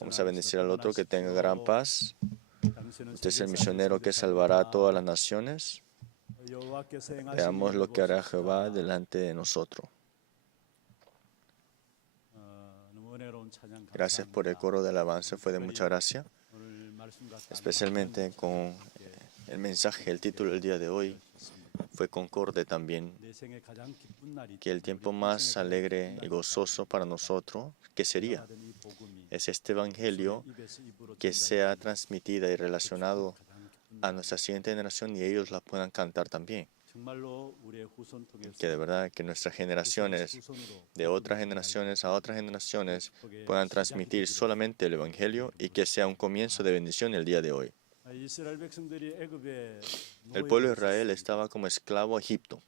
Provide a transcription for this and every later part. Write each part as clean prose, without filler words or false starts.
Vamos a bendecir al otro, que tenga gran paz. Usted es el misionero que salvará a todas las naciones. Veamos lo que hará Jehová delante de nosotros. Gracias por el coro de alabanza, fue de mucha gracia, especialmente con el mensaje, el título del día de hoy. Fue concorde también, que el tiempo más alegre y gozoso para nosotros, ¿qué sería? Es este evangelio que sea transmitida y relacionado a nuestra siguiente generación y ellos la puedan cantar también. Que de verdad que nuestras generaciones, de otras generaciones a otras generaciones, puedan transmitir solamente el evangelio y que sea un comienzo de bendición el día de hoy. El pueblo de Israel estaba como esclavo a Egipto.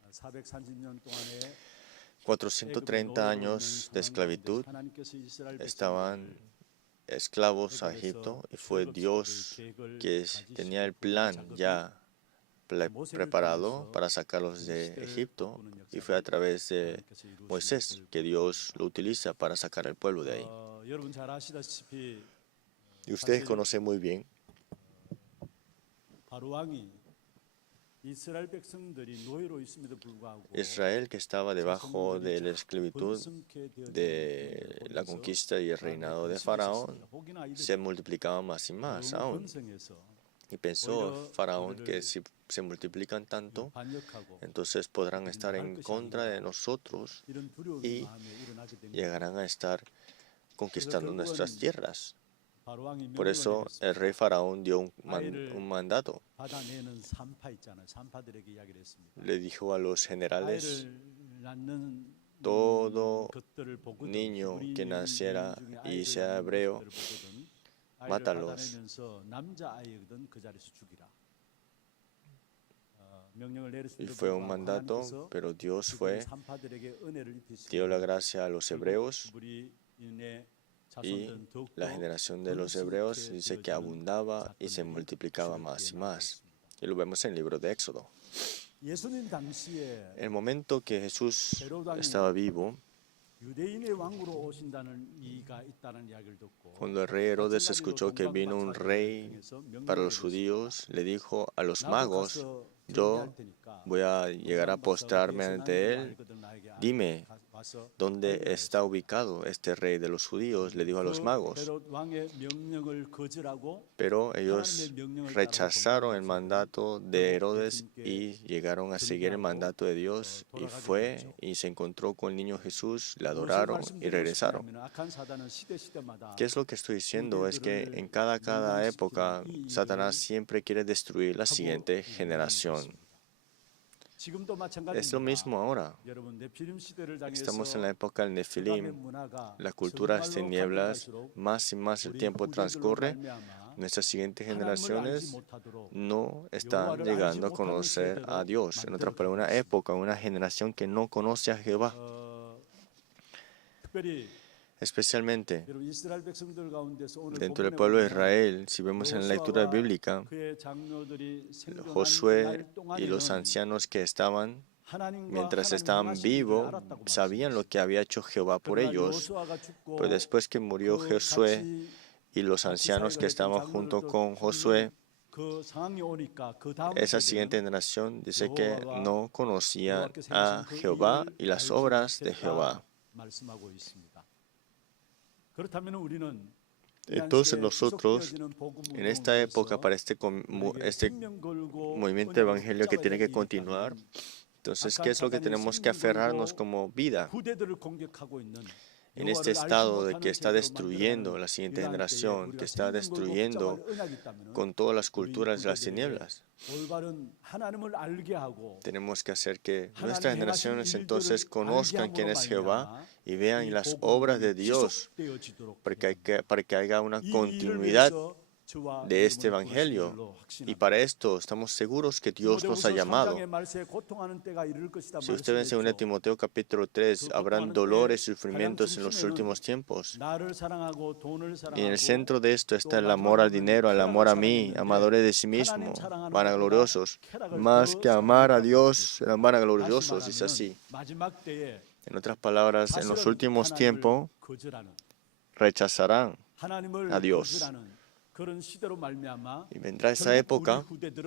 430 años de esclavitud estaban esclavos a Egipto y fue Dios que tenía el plan ya preparado para sacarlos de Egipto y fue a través de Moisés que Dios lo utiliza para sacar al pueblo de ahí. Y ustedes conocen muy bien Israel, que estaba debajo de la esclavitud de la conquista y el reinado de Faraón, se multiplicaba más y más aún. Y pensó Faraón que si se multiplican tanto, entonces podrán estar en contra de nosotros y llegarán a estar conquistando nuestras tierras. Por eso el rey Faraón dio un mandato. Le dijo a los generales: todo niño que naciera y sea hebreo, mátalos. Y fue un mandato, pero Dios dio la gracia a los hebreos y la generación de los hebreos dice que abundaba y se multiplicaba más y más. Y lo vemos en el libro de Éxodo. En el momento que Jesús estaba vivo, cuando el rey Herodes escuchó que vino un rey para los judíos, le dijo a los magos: yo voy a llegar a postrarme ante él. Dime, ¿dónde está ubicado este rey de los judíos? Le dijo a los magos. Pero ellos rechazaron el mandato de Herodes y llegaron a seguir el mandato de Dios. Y fue y se encontró con el niño Jesús, le adoraron y regresaron. ¿Qué es lo que estoy diciendo? Es que en cada época, Satanás siempre quiere destruir la siguiente generación. Es lo mismo ahora. Estamos en la época del Nefilim. La cultura de las tinieblas, más y más el tiempo transcurre, nuestras siguientes generaciones no están llegando a conocer a Dios. En otra palabra, una época, una generación que no conoce a Jehová. Especialmente dentro del pueblo de Israel, si vemos en la lectura bíblica, Josué y los ancianos que estaban, mientras estaban vivos, sabían lo que había hecho Jehová por ellos. Pero después que murió Josué y los ancianos que estaban junto con Josué, esa siguiente generación dice que no conocían a Jehová y las obras de Jehová. Entonces nosotros, en esta época, para este movimiento de evangelio que tiene que continuar, entonces, ¿qué es lo que tenemos que aferrarnos como vida? En este estado de que está destruyendo la siguiente generación, que está destruyendo con todas las culturas de las tinieblas. Tenemos que hacer que nuestras generaciones entonces conozcan quién es Jehová y vean las obras de Dios para que haya una continuidad de este evangelio. Y para esto estamos seguros que Dios nos ha llamado. Si usted ve en 2 Timoteo capítulo 3, habrán dolores y sufrimientos en los últimos tiempos. Y en el centro de esto está el amor al dinero, el amor a mí, amadores de sí mismo, vanagloriosos. Más que amar a Dios, serán vanagloriosos, dice así. En otras palabras, en los últimos tiempos rechazarán a Dios. Y vendrá esa época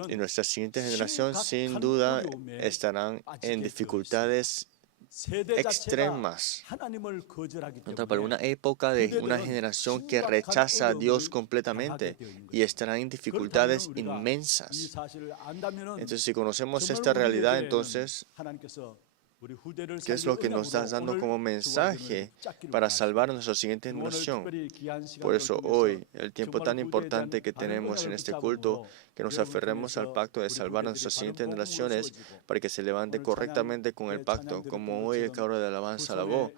y nuestra siguiente generación sin duda estarán en dificultades extremas. Para una época de una generación que rechaza a Dios completamente y estarán en dificultades inmensas. Entonces, si conocemos esta realidad, entonces, ¿qué es lo que nos está dando como mensaje para salvar a nuestra siguiente generación? Por eso hoy, el tiempo tan importante que tenemos en este culto, que nos aferremos al pacto de salvar a nuestras siguientes generaciones para que se levante correctamente con el pacto, como hoy el coro de alabanza alabó,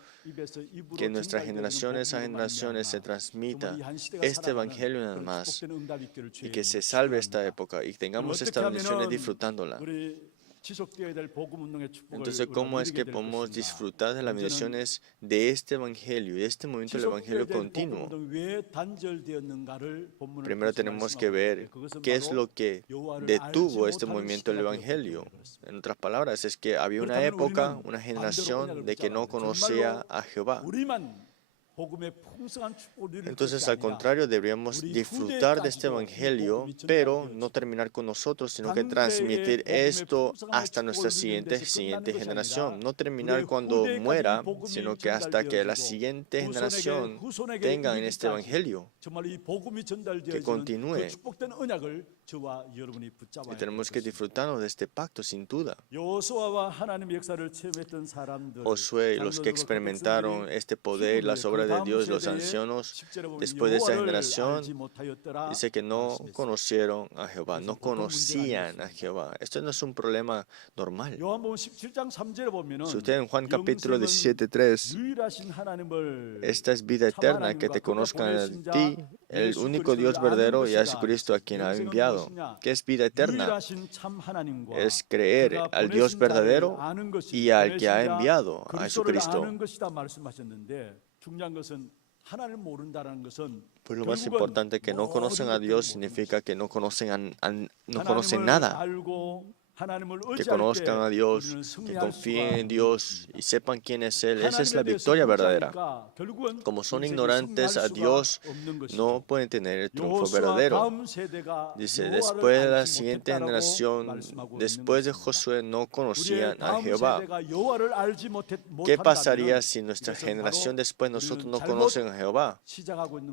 que en nuestras generaciones a generaciones se transmita este evangelio nada más y que se salve esta época y tengamos estas bendiciones disfrutándola. Entonces, ¿cómo es que podemos disfrutar de las bendiciones de este evangelio y de este movimiento del evangelio continuo? Primero tenemos que ver qué es lo que detuvo este movimiento del evangelio. En otras palabras, es que había una época, una generación de que no conocía a Jehová. Entonces, al contrario, deberíamos disfrutar de este evangelio, pero no terminar con nosotros, sino que transmitir esto hasta nuestra siguiente generación. No terminar cuando muera, sino que hasta que la siguiente generación tenga en este evangelio, que continúe. Y tenemos que disfrutarnos de este pacto, sin duda. Josué y los que experimentaron este poder y las obras de Dios, los ancianos, después de esa generación, dice que no conocieron a Jehová, no conocían a Jehová. Esto no es un problema normal. Si usted en Juan capítulo 17:3, esta es vida eterna, que te conozcan a ti, el único Dios verdadero, y a Jesucristo a quien ha enviado. ¿Qué es vida eterna? Es creer al Dios verdadero y al que ha enviado, a Jesucristo. Pues lo más importante, que no conocen a Dios significa que no conocen nada. Que conozcan a Dios, que confíen en Dios y sepan quién es Él. Esa es la victoria verdadera. Como son ignorantes a Dios, no pueden tener el triunfo verdadero. Dice, después de la siguiente generación, después de Josué, no conocían a Jehová. ¿Qué pasaría si nuestra generación después nosotros no conocen a Jehová?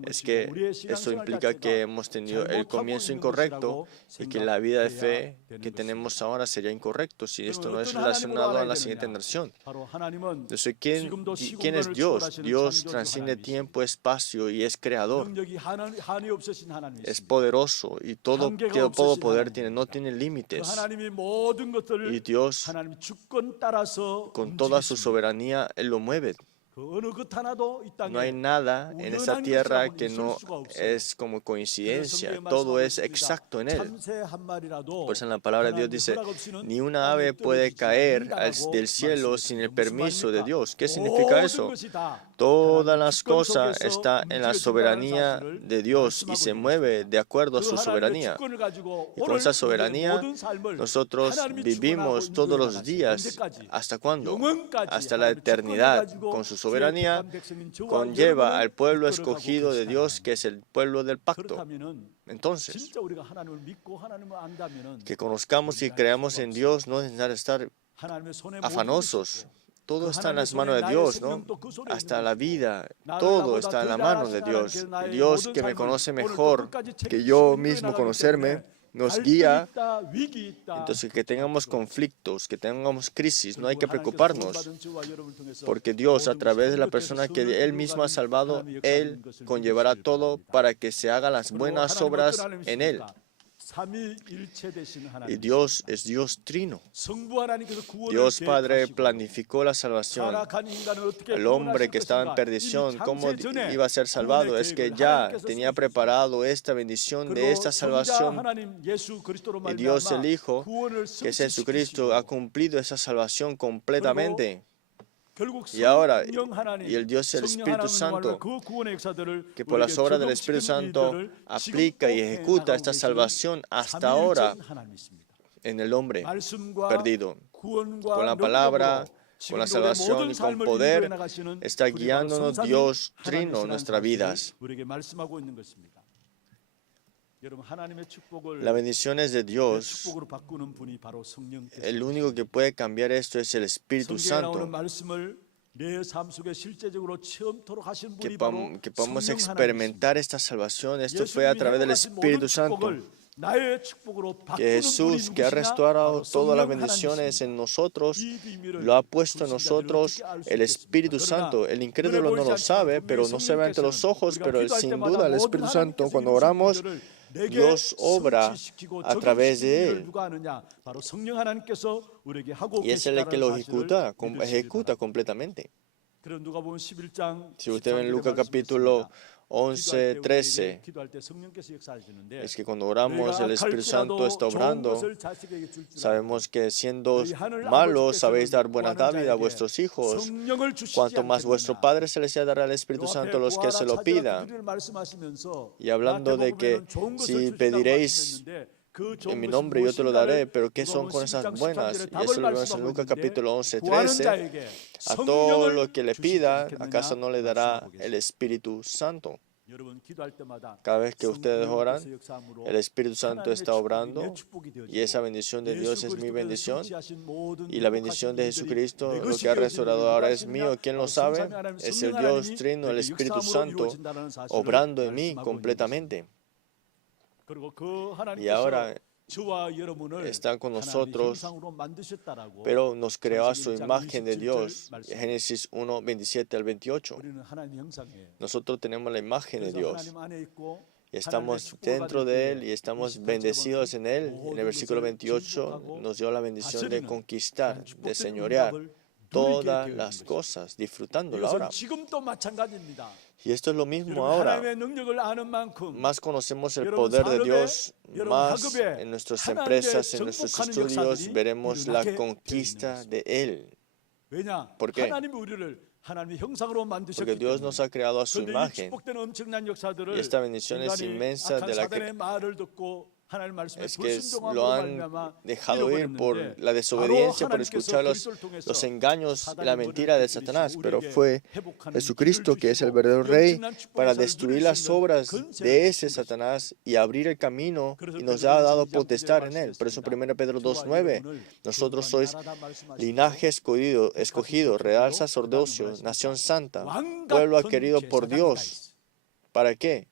Es que eso implica que hemos tenido el comienzo incorrecto y que la vida de fe que tenemos ahora sería incorrecto si esto no es relacionado a la siguiente generación. Entonces, ¿quién es Dios? Dios trasciende tiempo, espacio y es creador. Es poderoso y todo poder tiene, no tiene límites. Y Dios, con toda su soberanía, Él lo mueve. No hay nada en esa tierra que no es como coincidencia. Todo es exacto en Él. Por eso en la palabra de Dios dice, ni una ave puede caer del cielo sin el permiso de Dios. ¿Qué significa eso? Todas las cosas están en la soberanía de Dios y se mueve de acuerdo a su soberanía. Y con esa soberanía nosotros vivimos todos los días. ¿Hasta cuándo? Hasta la eternidad. Con su soberanía conlleva al pueblo escogido de Dios, que es el pueblo del pacto. Entonces, que conozcamos y creamos en Dios no es necesario estar afanosos. Todo está en las manos de Dios, ¿no? Hasta la vida, todo está en la mano de Dios. Dios, que me conoce mejor que yo mismo conocerme, nos guía. Entonces, que tengamos conflictos, que tengamos crisis, no hay que preocuparnos, porque Dios, a través de la persona que Él mismo ha salvado, Él conllevará todo para que se hagan las buenas obras en Él. Y Dios es Dios trino. Dios Padre planificó la salvación. El hombre que estaba en perdición, ¿cómo iba a ser salvado? Es que ya tenía preparado esta bendición de esta salvación. Y Dios el Hijo, que es Jesucristo, ha cumplido esa salvación completamente. Y ahora, y el Dios y el Espíritu Santo, que por las obras del Espíritu Santo aplica y ejecuta esta salvación hasta ahora en el hombre perdido. Con la palabra, con la salvación y con poder, está guiándonos Dios Trino en nuestras vidas. Las bendiciones de Dios, el único que puede cambiar esto es el Espíritu Santo. Que podamos experimentar esta salvación. Esto fue a través del Espíritu Santo. Que Jesús, que ha restaurado todas las bendiciones en nosotros, lo ha puesto en nosotros el Espíritu Santo. El incrédulo no lo sabe, pero no se ve ante los ojos, pero sin duda el Espíritu Santo, cuando oramos, Dios obra a través de Él. Y es el que lo ejecuta completamente. Si usted ve en Lucas capítulo 11, 13, es que cuando oramos el Espíritu Santo está obrando. Sabemos que siendo malos sabéis dar buena dávida a vuestros hijos. Cuanto más vuestro Padre Celestial dará al Espíritu Santo a los que se lo pidan. Y hablando de que si pediréis en mi nombre yo te lo daré, pero ¿qué son con esas buenas? Y eso lo vemos en Lucas capítulo 11, 13. A todo lo que le pida, ¿acaso no le dará el Espíritu Santo? Cada vez que ustedes oran, el Espíritu Santo está obrando y esa bendición de Dios es mi bendición y la bendición de Jesucristo, lo que ha restaurado ahora es mío. ¿Quién lo sabe? Es el Dios Trino, el Espíritu Santo, obrando en mí completamente. Y ahora está con nosotros, pero nos creó a su imagen de Dios. Génesis 1, 27 al 28. Nosotros tenemos la imagen de Dios. Y estamos dentro de Él y estamos bendecidos en Él. En el versículo 28 nos dio la bendición de conquistar, de señorear todas las cosas, disfrutándolo ahora. Y esto es lo mismo ahora. Más conocemos el poder de Dios, más en nuestras empresas, en nuestros estudios, veremos la conquista de Él. ¿Por qué? Porque Dios nos ha creado a su imagen. Y esta bendición es inmensa de la que es que lo han dejado ir por la desobediencia, por escuchar los engaños y la mentira de Satanás. Pero fue Jesucristo, que es el verdadero Rey, para destruir las obras de ese Satanás y abrir el camino, y nos ha dado potestad en él. Por eso 1 Pedro 2:9, nosotros sois linaje escogido, real sacerdocio, nación santa, pueblo adquirido por Dios. ¿Para qué?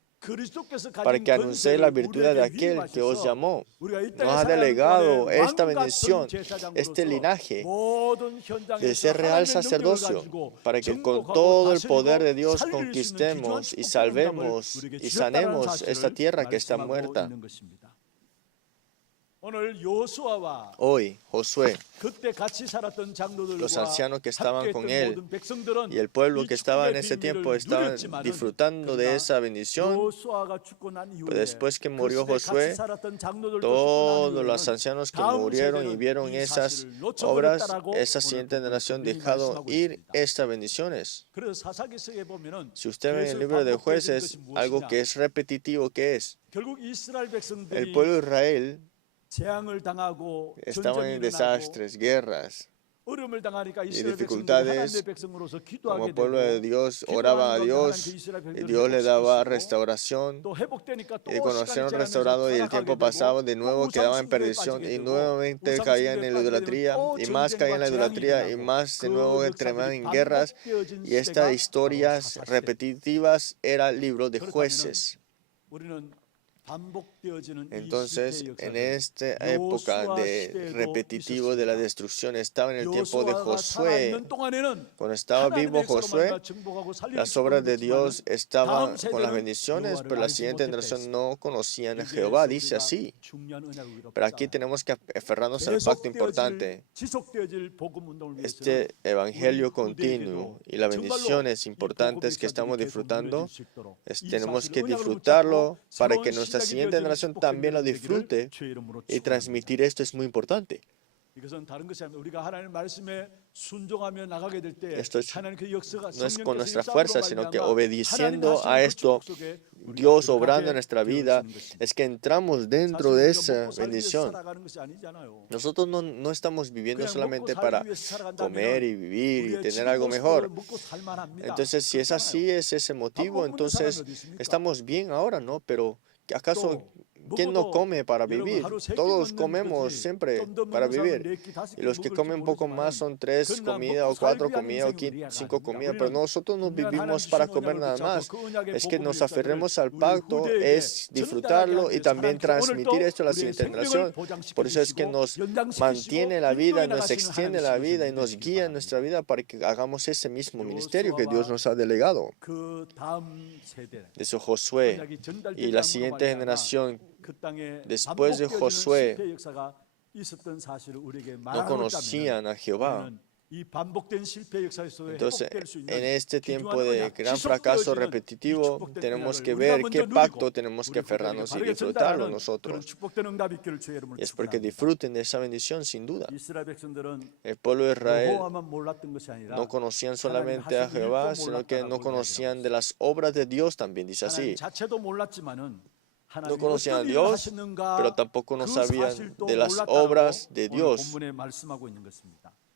Para que anunciéis la virtud de aquel que os llamó. Nos ha delegado esta bendición, este linaje de ser real sacerdocio, para que con todo el poder de Dios conquistemos y salvemos y sanemos esta tierra que está muerta. Hoy, Josué, los ancianos que estaban con él y el pueblo que estaba en ese tiempo estaban disfrutando de esa bendición. Pero después que murió Josué, todos los ancianos que murieron y vieron esas obras, esa siguiente generación dejaron ir estas bendiciones. Si usted ve en el libro de Jueces, algo que es repetitivo, ¿qué es? El pueblo de Israel estaban en desastres, guerras y dificultades. Como pueblo de Dios, oraban a Dios y Dios le daba restauración. Y cuando fueron restaurados y el tiempo pasaba, de nuevo quedaban en perdición y nuevamente caían en la idolatría y más caían en la idolatría y más de nuevo entraban en guerras. Y estas historias repetitivas era el libro de Jueces. Entonces, en esta época de repetitivo de la destrucción, estaba en el tiempo de Josué. Cuando estaba vivo Josué, las obras de Dios estaban con las bendiciones, pero la siguiente generación no conocían a Jehová, dice así. Pero aquí tenemos que aferrarnos al pacto importante. Este evangelio continuo y las bendiciones importantes que estamos disfrutando, tenemos que disfrutarlo para que nuestra siguiente generación también lo disfrute, y transmitir esto es muy importante. Esto no es con nuestra fuerza, sino que obedeciendo a esto, Dios obrando en nuestra vida, es que entramos dentro de esa bendición. Nosotros no estamos viviendo solamente para comer y vivir y tener algo mejor. Entonces, si es así, es ese motivo, entonces estamos bien ahora, ¿no? Pero ¿acaso quién no come para vivir? Todos comemos siempre para vivir. Y los que comen un poco más son 3 comidas o 4 comidas o 5 comidas. Pero nosotros no vivimos para comer nada más. Es que nos aferremos al pacto, es disfrutarlo y también transmitir esto a la siguiente generación. Por eso es que nos mantiene la vida, nos extiende la vida y nos guía en nuestra vida para que hagamos ese mismo ministerio que Dios nos ha delegado. Eso Josué y la siguiente generación después de Josué no conocían a Jehová. Entonces, en este tiempo de gran fracaso repetitivo, tenemos que ver qué pacto tenemos que aferrarnos y disfrutarlo nosotros. Y es porque disfruten de esa bendición, sin duda. El pueblo de Israel no conocían solamente a Jehová, sino que no conocían de las obras de Dios también, dice así. No conocían a Dios, pero tampoco no sabían de las obras de Dios.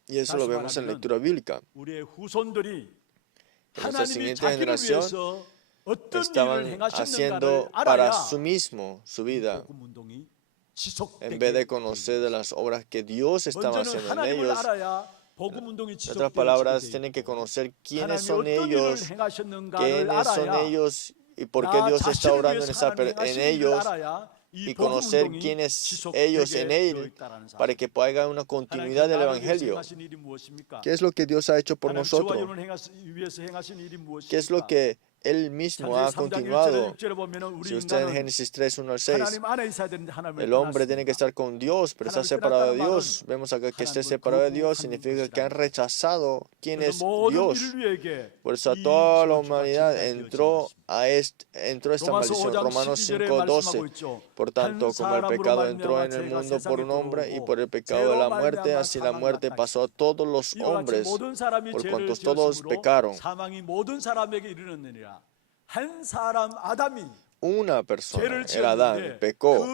Y eso lo vemos en la lectura bíblica. Nuestra siguiente generación estaban haciendo para sí mismo su vida, en vez de conocer de las obras que Dios estaba haciendo en ellos. En otras palabras, tienen que conocer quiénes son ellos y por qué Dios está obrando en ellos, y conocer quiénes ellos en Él, para que pueda haber una continuidad del Evangelio. ¿Qué es lo que Dios ha hecho por nosotros? ¿Qué es lo que Él mismo ha continuado? Si usted en Génesis 3, 1 al 6, el hombre tiene que estar con Dios, pero está separado de Dios. Vemos acá que esté separado de Dios significa que han rechazado quién es Dios. Por eso a toda la humanidad entró esta maldición. Romanos 5, 12. Por tanto, como el pecado entró en el mundo por un hombre y por el pecado de la muerte, así la muerte pasó a todos los hombres, por cuantos todos pecaron. Una persona, era Adán, pecó,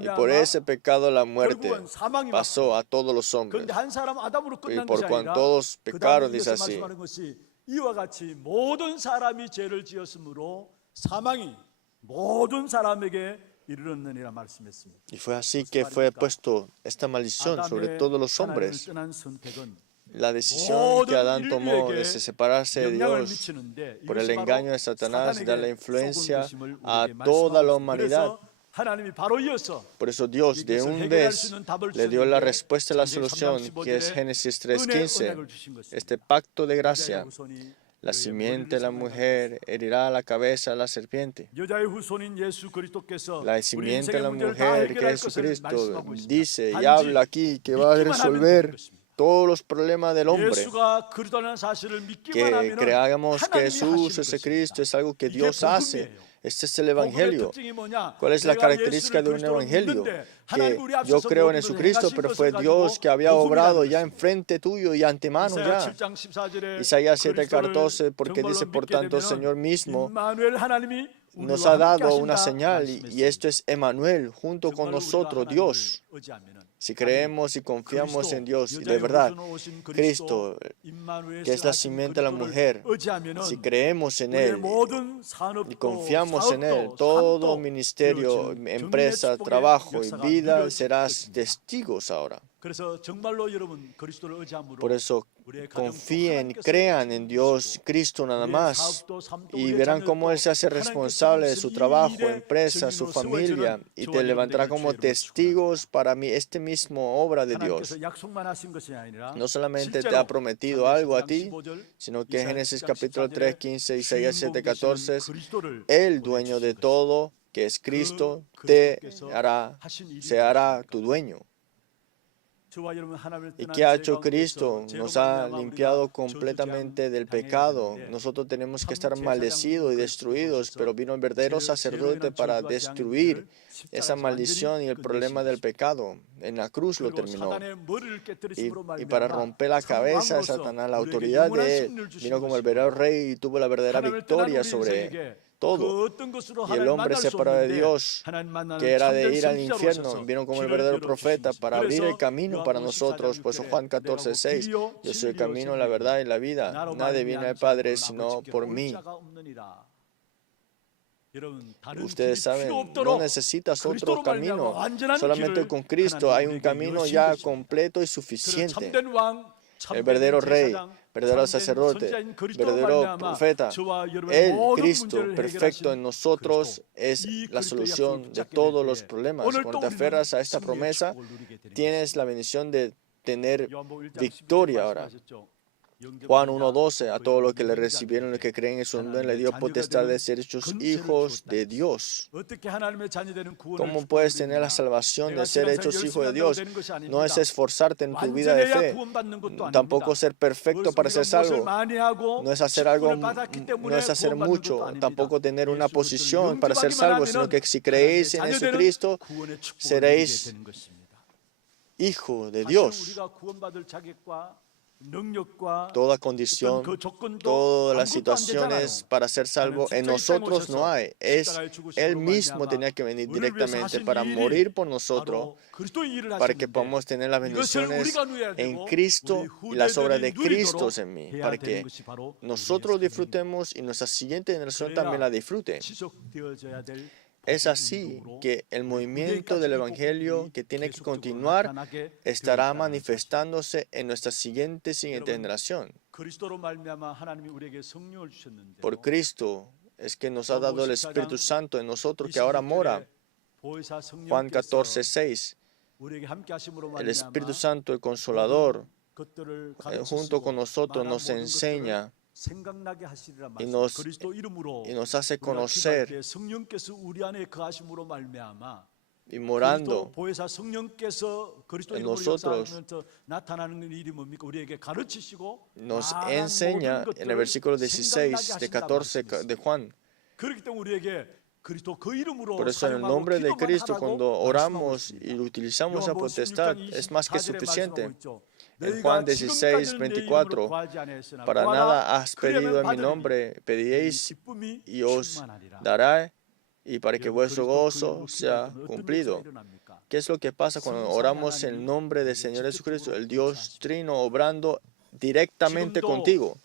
y por ese pecado la muerte pasó a todos los hombres. Y por cuanto todos pecaron, dice así. 이와 같이 모든 사람이 죄를 지었으므로 사망이 모든 사람에게 이르렀느니라 말씀했습니다. Y fue así que fue puesto esta maldición sobre todos los hombres. La decisión que Adán tomó de separarse de Dios por el engaño de Satanás y darle influencia a toda la humanidad. Por eso Dios de una vez le dio la respuesta a la solución, que es Génesis 3:15, este pacto de gracia. La simiente de la mujer herirá la cabeza de la serpiente. La simiente de la mujer, que es Jesucristo, dice y habla aquí que va a resolver todos los problemas del hombre. Que creamos que Jesús es Cristo es algo que Dios hace. Este es el Evangelio. ¿Cuál es la característica de un Evangelio? Que yo creo en Jesucristo, pero fue Dios que había obrado ya enfrente tuyo y antemano ya. Isaías 7:14, porque dice, por tanto, el Señor mismo nos ha dado una señal, y esto es Emmanuel, junto con nosotros, Dios. Si creemos y confiamos en Dios, y de verdad, Cristo, que es la simiente de la mujer, si creemos en Él y confiamos en Él, todo ministerio, empresa, trabajo y vida serás testigos ahora. Por eso confíen, crean en Dios, Cristo nada más, y verán cómo Él se hace responsable de su trabajo, empresa, su familia, y te levantará como testigos para mí, esta misma obra de Dios. No solamente te ha prometido algo a ti, sino que Génesis capítulo 3, 15, Isaías 7, 14, el dueño de todo, que es Cristo, se hará tu dueño. ¿Y qué ha hecho Cristo? Nos ha limpiado completamente del pecado. Nosotros tenemos que estar maldecidos y destruidos, pero vino el verdadero sacerdote para destruir esa maldición y el problema del pecado. En la cruz lo terminó. Y para romper la cabeza de Satanás, la autoridad de él, vino como el verdadero rey y tuvo la verdadera victoria sobre todo. Y el hombre separado de Dios, que era de ir al infierno, vino como el verdadero profeta para abrir el camino para nosotros. Pues Juan 14:6, yo soy el camino, la verdad y la vida. Nadie viene al Padre sino por mí. Ustedes saben, no necesitas otro camino. Solamente con Cristo hay un camino ya completo y suficiente. El verdadero rey, verdadero sacerdote, verdadero profeta, el Cristo perfecto en nosotros es la solución de todos los problemas. Cuando te aferras a esta promesa, tienes la bendición de tener victoria ahora. Juan 1:12, a todos los que le recibieron, los que creen en su nombre, le dio potestad de ser hechos hijos de Dios. ¿Cómo puedes tener la salvación de ser hechos hijos de Dios? No es esforzarte en tu vida de fe, tampoco ser perfecto para ser salvo. No es hacer algo, no es hacer mucho, tampoco tener una posición para ser salvo, sino que si creéis en Jesucristo, seréis hijo de Dios. Toda condición, todas las situaciones para ser salvo en nosotros no hay. Él mismo tenía que venir directamente para morir por nosotros, para que podamos tener las bendiciones en Cristo y las obras de Cristo en mí, para que nosotros disfrutemos y nuestra siguiente generación también la disfrute. Es así que el movimiento del Evangelio que tiene que continuar estará manifestándose en nuestra siguiente generación. Por Cristo es que nos ha dado el Espíritu Santo en nosotros que ahora mora. Juan 14:6. El Espíritu Santo, el Consolador, junto con nosotros nos enseña y nos hace conocer y morando en nosotros nos enseña en el versículo 16 de 14 de Juan. Por eso en el nombre de Cristo, cuando oramos y utilizamos esa potestad, es más que suficiente. En Juan 16:24, para nada has pedido en mi nombre, pediréis y os dará, y para que vuestro gozo sea cumplido. ¿Qué es lo que pasa cuando oramos en el nombre del Señor Jesucristo, el Dios Trino obrando directamente contigo?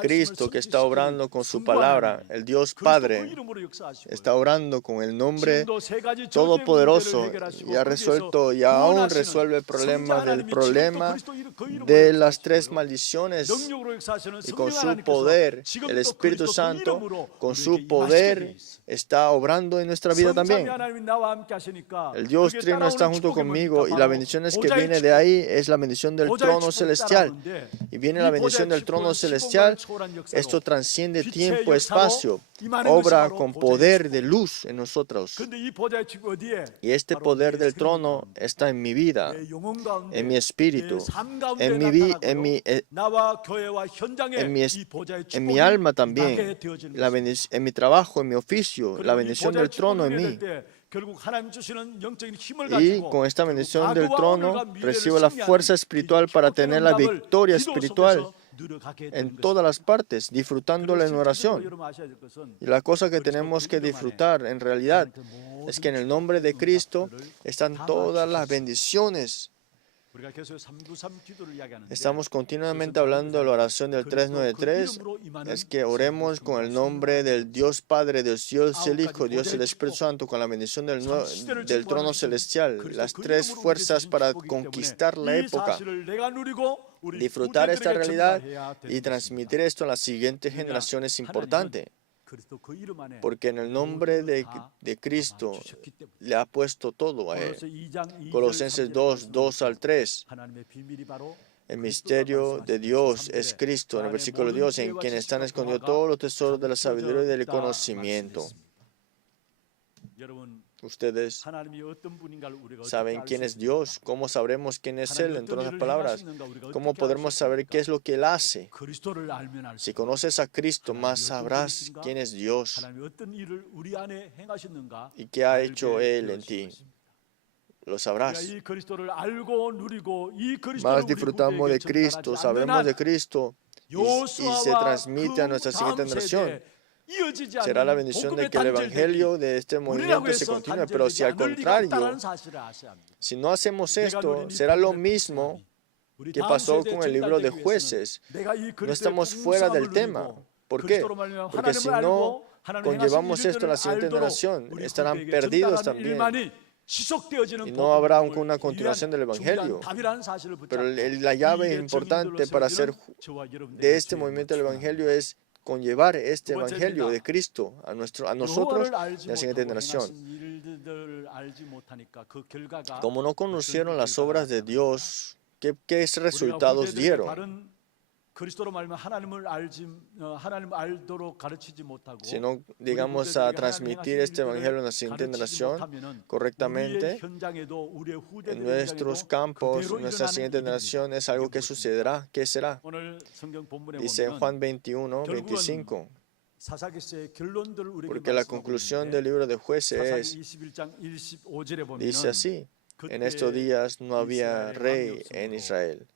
Cristo, que está obrando con su palabra, el Dios Padre, está obrando con el nombre todopoderoso y ha resuelto y aún resuelve el problema de las tres maldiciones, y con su poder, el Espíritu Santo, con su poder, está obrando en nuestra vida también. El Dios Trino está junto conmigo y la bendición que viene de ahí es la bendición del trono celestial. Y viene la bendición del trono celestial. Esto transciende tiempo, espacio, obra con poder de luz en nosotros. Y este poder del trono está en mi vida, en mi espíritu, en mi alma también, en mi trabajo, en mi oficio, la bendición del trono en mí. Y con esta bendición del trono recibo la fuerza espiritual para tener la victoria espiritual en todas las partes, disfrutándola en oración. Y la cosa que tenemos que disfrutar en realidad es que en el nombre de Cristo están todas las bendiciones. Estamos continuamente hablando de la oración del 393, es que oremos con el nombre del Dios Padre, Dios el Hijo, Dios el Espíritu Santo, con la bendición del trono celestial, las tres fuerzas para conquistar la época, disfrutar esta realidad y transmitir esto a las siguientes generaciones es importante. Porque en el nombre de Cristo le ha puesto todo a Él. Colosenses 2:2-3. El misterio de Dios es Cristo, en el versículo de Dios, en quien están escondidos todos los tesoros de la sabiduría y del conocimiento. Ustedes saben quién es Dios. ¿Cómo sabremos quién es Él? En otras palabras, ¿cómo podremos saber qué es lo que Él hace? Si conoces a Cristo, más sabrás quién es Dios y qué ha hecho Él en ti. Lo sabrás. Más disfrutamos de Cristo, sabemos de Cristo y se transmite a nuestra siguiente generación. Será la bendición de que el evangelio de este movimiento se continúe, pero si al contrario, si no hacemos esto, será lo mismo que pasó con el libro de Jueces. No estamos fuera del tema. ¿Por qué? Porque si no conllevamos esto a la siguiente generación, estarán perdidos también. Y no habrá una continuación del evangelio. Pero la llave importante para hacer de este movimiento del evangelio es conllevar este evangelio de Cristo a nosotros y a la siguiente generación. Como no conocieron las obras de Dios, ¿qué resultados dieron? Si no, digamos, a transmitir este evangelio en la siguiente generación correctamente, en nuestros campos, nuestra siguiente generación, es algo que sucederá. ¿Qué será? Dice en Juan 21, 25. Porque la conclusión del libro de Jueces dice así: en estos días no había rey en Israel.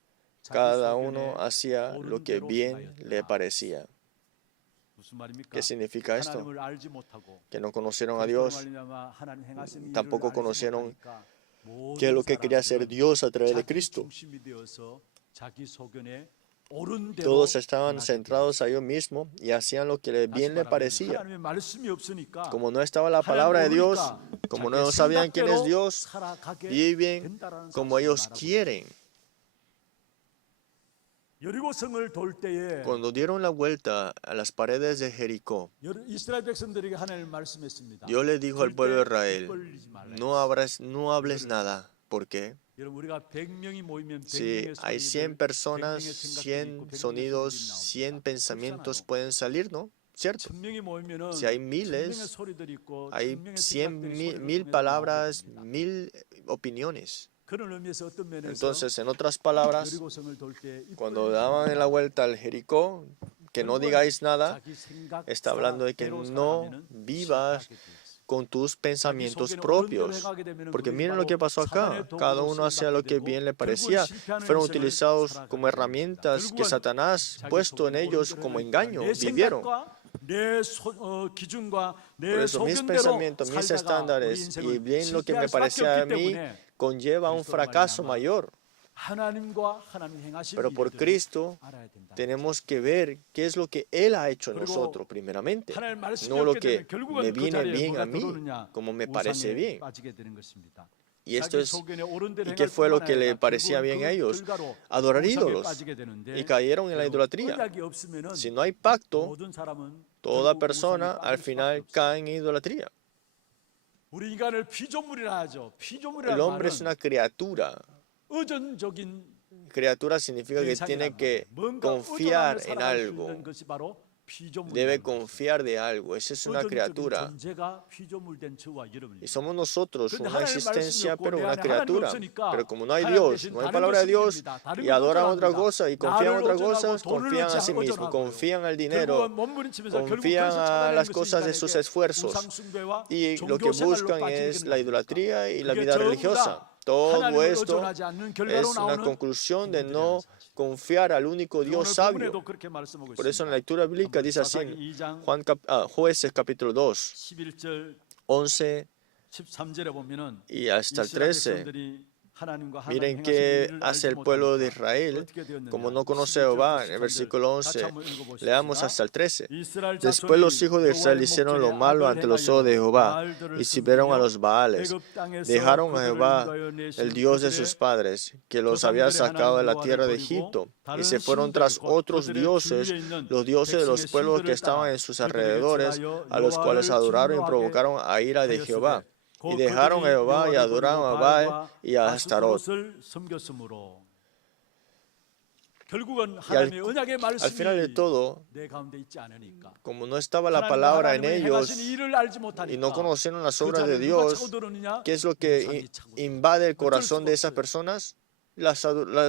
Cada uno hacía lo que bien le parecía. ¿Qué significa esto? Que no conocieron a Dios, tampoco conocieron qué es lo que quería hacer Dios a través de Cristo. Todos estaban centrados a ellos mismos y hacían lo que bien le parecía. Como no estaba la palabra de Dios, como no sabían quién es Dios, viven como ellos quieren. Cuando dieron la vuelta a las paredes de Jericó, Dios le dijo al pueblo de Israel: no hables nada. ¿Por qué? Si hay 100 personas, 100 sonidos, 100 pensamientos pueden salir, ¿no? ¿Cierto? Si hay miles, hay 100,000 palabras, 1000 opiniones. Entonces, en otras palabras, cuando daban la vuelta al Jericó, que no digáis nada, está hablando de que no vivas con tus pensamientos propios. Porque miren lo que pasó acá. Cada uno hacía lo que bien le parecía. Fueron utilizados como herramientas que Satanás, puesto en ellos como engaño, vivieron. Por eso mis pensamientos, mis estándares y bien lo que me parecía a mí conlleva un fracaso mayor. Pero por Cristo tenemos que ver qué es lo que Él ha hecho en nosotros primeramente, no lo que me viene bien a mí, como me parece bien. Y esto es, ¿y qué fue lo que le parecía bien a ellos? Adorar ídolos, y cayeron en la idolatría. Si no hay pacto, toda persona al final cae en idolatría. El hombre es una criatura. Criatura significa que tiene que confiar en algo. Debe confiar de algo. Esa es una criatura. Y somos nosotros, una existencia, pero una criatura. Pero como no hay Dios, no hay palabra de Dios, y adoran otra cosa, y confían en otra cosa, confían a sí mismos, confían al dinero, confían a las cosas de sus esfuerzos. Y lo que buscan es la idolatría y la vida religiosa. Todo esto es una conclusión de no confiar al único Dios sabio. Por eso en la lectura bíblica dice así en Jueces capítulo 2, 11 y hasta el 13. Miren qué hace el pueblo de Israel, como no conoce a Jehová, en el versículo 11. Leamos hasta el 13. Después los hijos de Israel hicieron lo malo ante los ojos de Jehová y sirvieron a los Baales. Dejaron a Jehová, el Dios de sus padres, que los había sacado de la tierra de Egipto, y se fueron tras otros dioses, los dioses de los pueblos que estaban en sus alrededores, a los cuales adoraron y provocaron a ira de Jehová. Y dejaron a Jehová y adoraron a Baal y a Astarot. 결국은 Y al, 하나님의 언약의 al final de 말씀이 todo, 내 가운데 있지 않으니까 como no estaba la 하나님과 palabra en 하나님의 ellos 행하신 일을 알지 y no 못하니까 conocieron las 그 obras de 자리에 누가 차고 Dios, 들어오느냐? ¿qué es lo que 우상이 차고 들어오느냐? invade el 어쩔 corazón 수가 de esas 없어요. personas? 그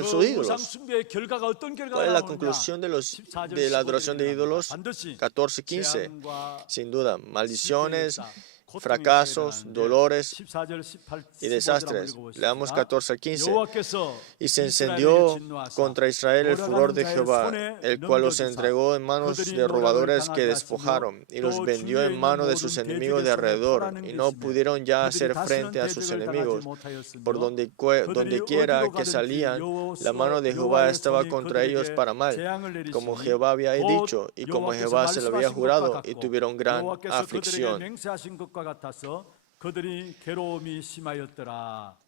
Sus 우상 ídolos. 숭배의 결과가 어떤 결과가 ¿Cuál es la 나오느냐? conclusión 14절 de la adoración 15절에 de 나옵니다. ídolos? 반드시 14:15. 재앙과 Sin duda, maldiciones, 실패의 역사, fracasos, dolores 14절 18, y 15절 desastres. 한번 Leamos 읽어보겠습니다. 14 al 15. 여호와께서 Y se 이스라엘에게 encendió 진노하사 contra Israel el furor 돌아가는 de 자의 Jehová, 손에 el cual los 넘겨주사 entregó en manos 그들이 de 노략을 robadores que 당하게 하시며 despojaron, y los 또 vendió 주위에 en 있는 manos de 모든 sus enemigos 대적의 de 손에 alrededor, 포라는 y no 것이며 pudieron ya 그들이 hacer 다시는 frente a sus 대적을 당하지 enemigos. 못하였으며 Por 그들이 donde quiera 어디로 que 가든지 salían, la mano de Jehová 여호와의 estaba 손이 contra ellos 그들에게 para mal, 재앙을 como 내리시니 Jehová había 곧 dicho, y como 여호와께서 Jehová se lo había 말씀하신 것과 jurado, y 같고 tuvieron gran 여호와께서 그들에게 aflicción. 맹세하신 것과 같아서 그들이 괴로움이 심하였더라.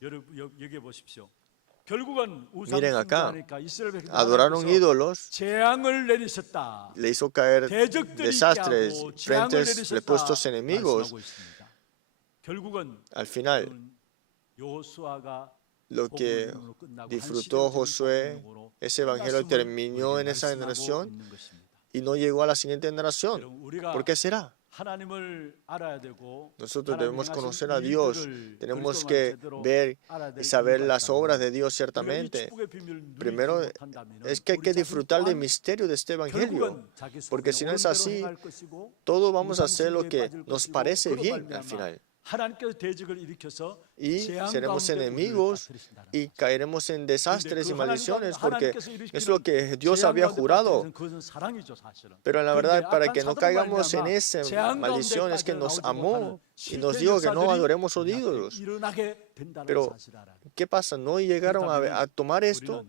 여기 보십시오. 결국은 우상 Miren acá, 숭배하니까 이스라엘 백성들 adoraron 하나님께서 ídolos, 재앙을 내리셨다. le hizo caer 대적들이 있게 desastres 하고 frente 재앙을 le puso sus 내리셨다 enemigos. 말씀하고 있습니다. 결국은 Al final, 여호수아가 lo que 복음으로 끝나고 disfrutó 한 Josué, 복음으로 ese evangelio 끝났음을 terminó en 우리에게 esa 말씀하고 generación 있는 것입니다. y no llegó a la siguiente generación. 여러분, 우리가 ¿Por qué será? 하나님을 알아야 되고 Nosotros 하나님이 debemos 행하신 conocer a Dios, 일들을 tenemos 그리스도만 que 제대로 ver 알아야 y 될 saber 이유가 las obras de 있다면 Dios 우리가 이 ciertamente. 축복의 비밀을 누리지 Primero 못한다면 es que hay 우리 que 자신 disfrutar del 또한 misterio de este evangelio, 결국은 자기 porque 소원의 si no es 원대로 así, 행할 것이고 todos vamos a 우상 hacer lo 숭배에 que 빠질 nos 것이고 parece 그로 bien al 말미암아 final. 하나님께서 대적을 일으켜서 Y 재앙 seremos 가운데 우리를 enemigos 빠뜨리신다는 y 거죠. caeremos en desastres y 근데 그 maldiciones, porque 하나님께서 es lo que Dios 재앙 había 가운데 jurado. 빠뜨리는 그것은 사랑이죠, 사실은. Pero la 그런데 verdad, para 악한 que no 사도로 caigamos en 말미암아 esa 재앙 maldición, 가운데 es que nos 빠져나오지 amó 못하는 y nos 실패 dijo que no 역사들이 adoremos a los 우리 앞에 ídolos. 일어나게 된다는 Pero, 사실을 알아야 돼요. ¿qué pasa? No llegaron a tomar esto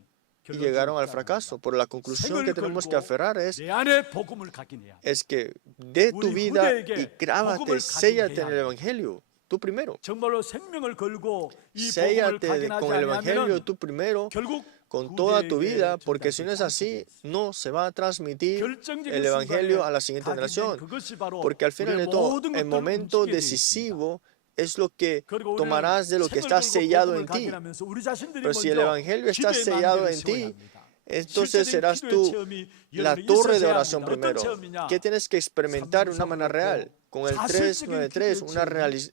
y llegaron al 결론적으로 fracaso. Por la conclusión que 생을 tenemos que 걸고 aferrar 내 안에 복음을 갖긴 해야 돼. es que de tu 우리 vida 후대에게 y grábate, 복음을 séllate en 각인해야 el 돼. Evangelio, tú primero. 정말로 생명을 걸고 이 복음을 Séllate 각인하지 con el Evangelio 않으면 tú primero, 결국 con toda tu 후대에게 vida, porque si no es 전달되지 así, 않게 no se va a transmitir 결정적인 el Evangelio 순간에 a la siguiente 각인된 generación. 그것이 바로 Porque al final 우리의 de todo, 모든 el 것들을 momento 움직이게 돼 있습니다. decisivo es lo que 그리고 우리는 tomarás de lo que 생을 está 걸고 sellado 복음을 en ti. 각인하면서 우리 자신들이 Pero si el 먼저 Evangelio está 기도의 sellado 망대를 en 세워야 ti, 합니다. entonces 실제적인 serás 기도의 tú 체험이 la 여러분이 torre de 있어야 oración 합니다. 어떤 primero. 체험이냐? ¿Qué tienes que experimentar de una manera real? Con el 393,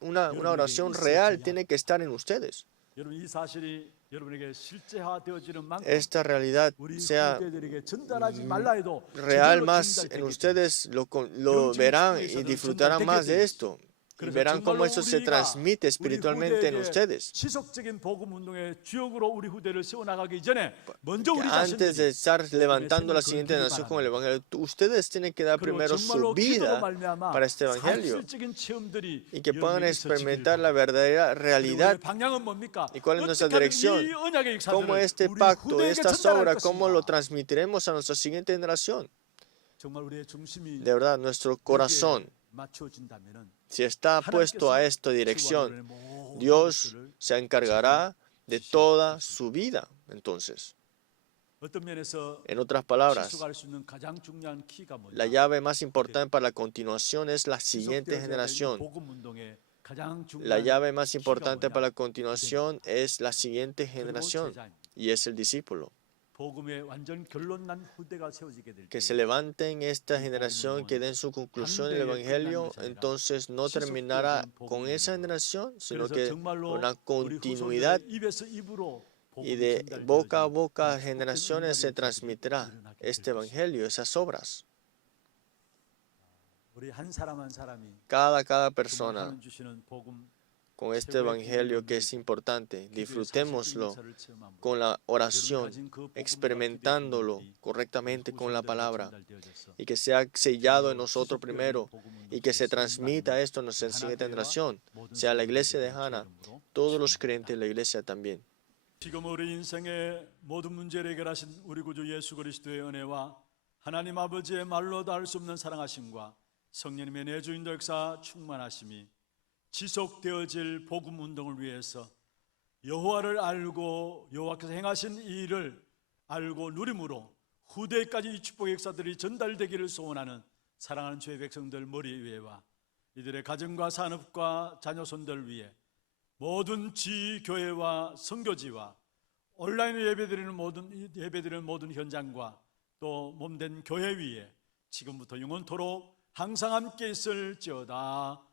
una oración real tiene que estar en ustedes. 여러분 이 사실이 여러분에게 실제화되어지는 만큼 Esta realidad 우리 sea 후대들에게 전달하지 말라 해도 real 제대로 más en 전달되게 ustedes, lo verán y disfrutarán más de esto. Y verán cómo eso se transmite espiritualmente en ustedes. 지속적인 복음 운동의 주역으로 우리 후대를 세워나가기 전에 먼저 Que 우리 antes de 자신들이 estar levantando la siguiente generación con el Evangelio, ustedes tienen que dar primero su vida para este Evangelio y que puedan experimentar la verdadera realidad. ¿Y cuál es nuestra dirección? ¿Cómo este pacto, estas obras, cómo lo transmitiremos a nuestra siguiente generación? De verdad, nuestro corazón, si está puesto a esta dirección, Dios se encargará de toda su vida. Entonces, en otras palabras, la llave más importante para la continuación es la siguiente generación. La llave más importante para la continuación es la siguiente generación y es el discípulo. Que se levante en esta generación, que den su conclusión en el Evangelio, entonces no terminará con esa generación, sino que una continuidad y de boca a boca generaciones se transmitirá este Evangelio, esas obras. Cada persona con este Evangelio que es importante, disfrutémoslo con la oración, experimentándolo correctamente con la palabra y que sea sellado en nosotros primero y que se transmita esto en nuestra siguiente generación, sea la iglesia de Hana, todos los creyentes de la iglesia también. 지금 우리 인생의 모든 문제를 해결하신 우리 구주 예수 그리스도의 은혜와 하나님 아버지의 말로도 알 수 없는 사랑하심과 성령님의 내주인도 역사 충만하심이 지속되어질 복음 운동을 위해서 여호와를 알고 여호와께서 행하신 이 일을 알고 누림으로 후대까지 이 축복의 역사들이 전달되기를 소원하는 사랑하는 주의 백성들 머리 위에와 이들의 가정과 산업과 자녀손들 위에 모든 지교회와 선교지와 온라인으로 예배드리는 모든 현장과 또 몸된 교회 위에 지금부터 영원토록 항상 함께 있을지어다.